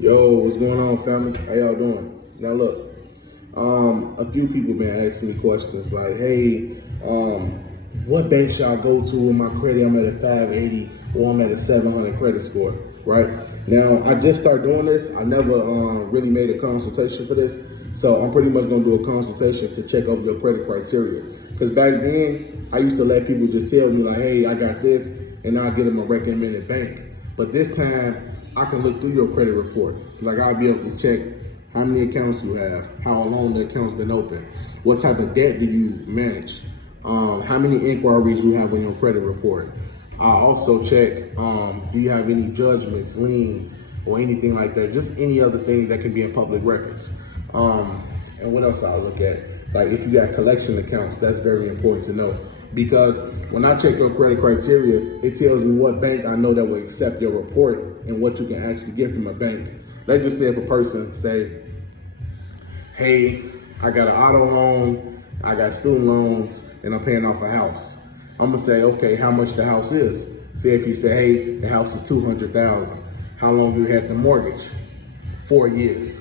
Yo, what's going on, family? How y'all doing? Now look, a few people been asking me questions like, hey, what bank should I go to with my credit? I'm at a 580 or I'm at a 700 credit score, right? Now, I just started doing this. I never really made a consultation for this. So I'm pretty much gonna do a consultation to check over your credit criteria. Because back then, I used to let people just tell me like, hey, I got this, and I'll get them a recommended bank. But this time, I can look through your credit report. Like I'll be able to check how many accounts you have, how long the account's been open, what type of debt do you manage, how many inquiries you have on your credit report. I'll also check, do you have any judgments, liens, or anything like that, just any other things that can be in public records. And what else I'll look at? Like if you got collection accounts, that's very important to know. Because when I check your credit criteria, it tells me what bank I know that will accept your report and what you can actually get from a bank. Let's just say if a person say, hey, I got an auto loan, I got student loans, and I'm paying off a house. I'm gonna say, okay, how much the house is? Say if you say, hey, the house is $200,000. How long you had the mortgage? 4 years.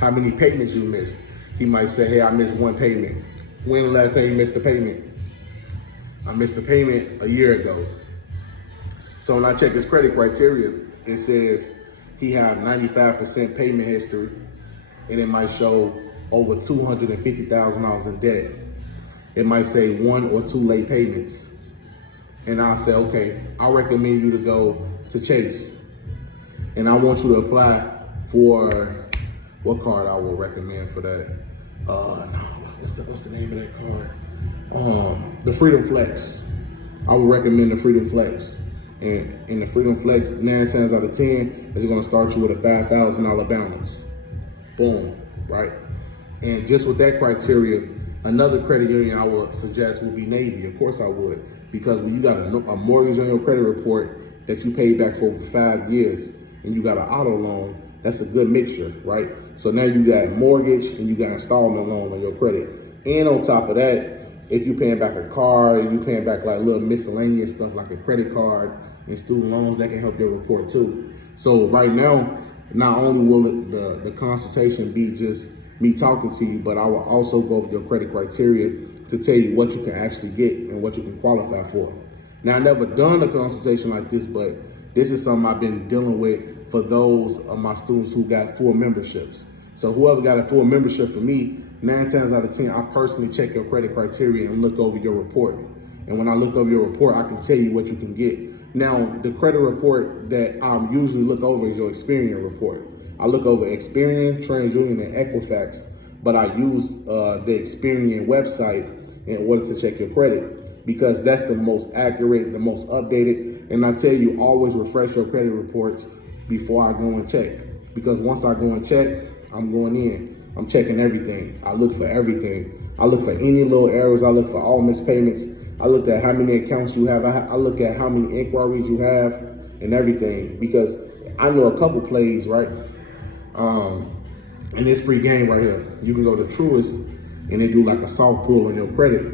How many payments you missed? He might say, hey, I missed one payment. When the last time you missed a payment? I missed a payment a year ago. So when I check his credit criteria, it says he have 95% payment history, and it might show over $250,000 in debt. It might say 1 or 2 late payments. And I'll say, okay, I recommend you to go to Chase. And I want you to apply for, what card I will recommend for that? No, what's the name of that card? The Freedom Flex. I would recommend the Freedom Flex. And the Freedom Flex, 9 times out of 10, is gonna start you with a $5,000 balance. Boom, right? And just with that criteria, another credit union I would suggest would be Navy. Of course I would. Because when you got a mortgage on your credit report that you paid back for over 5 years, and you got an auto loan, that's a good mixture, right? So now you got mortgage and you got installment loan on your credit. And on top of that, if you're paying back a car, and you're paying back like little miscellaneous stuff like a credit card and student loans, that can help your report too. So right now, not only will the consultation be just me talking to you, but I will also go over your credit criteria to tell you what you can actually get and what you can qualify for. Now, I've never done a consultation like this, but this is something I've been dealing with for those of my students who got full memberships. So whoever got a full membership for me, 9 times out of 10, I personally check your credit criteria and look over your report. And when I look over your report, I can tell you what you can get. Now, the credit report that I usually look over is your Experian report. I look over Experian, TransUnion, and Equifax, but I use the Experian website in order to check your credit because that's the most accurate, the most updated. And I tell you, always refresh your credit reports before I go and check. Because once I go and check, I'm going in. I'm checking everything. I look for everything. I look for any little errors. I look for all missed payments. I look at how many accounts you have. I look at how many inquiries you have and everything. Because I know a couple plays, right? In this free game right here, you can go to Truist and they do like a soft pull on your credit.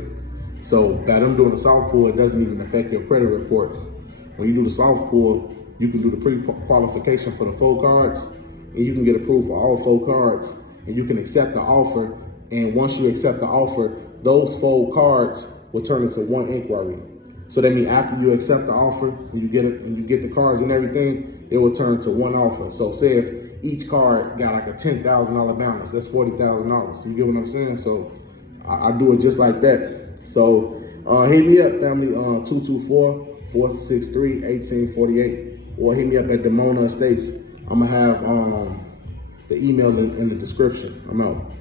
So by them doing a soft pull, it doesn't even affect your credit report. When you do the soft pull, you can do the pre-qualification for the 4 cards, and you can get approved for all 4 cards, and you can accept the offer. And once you accept the offer, those 4 cards will turn into 1 inquiry. So that means after you accept the offer and you get it and you get the cards and everything, it will turn to 1 offer. So say if each card got like a $10,000 balance, that's $40,000. You get what I'm saying? So I do it just like that. So hit me up, family, 224-463-1848, or hit me up at Dimonaestates. I'm gonna have the email in the description. I'm out.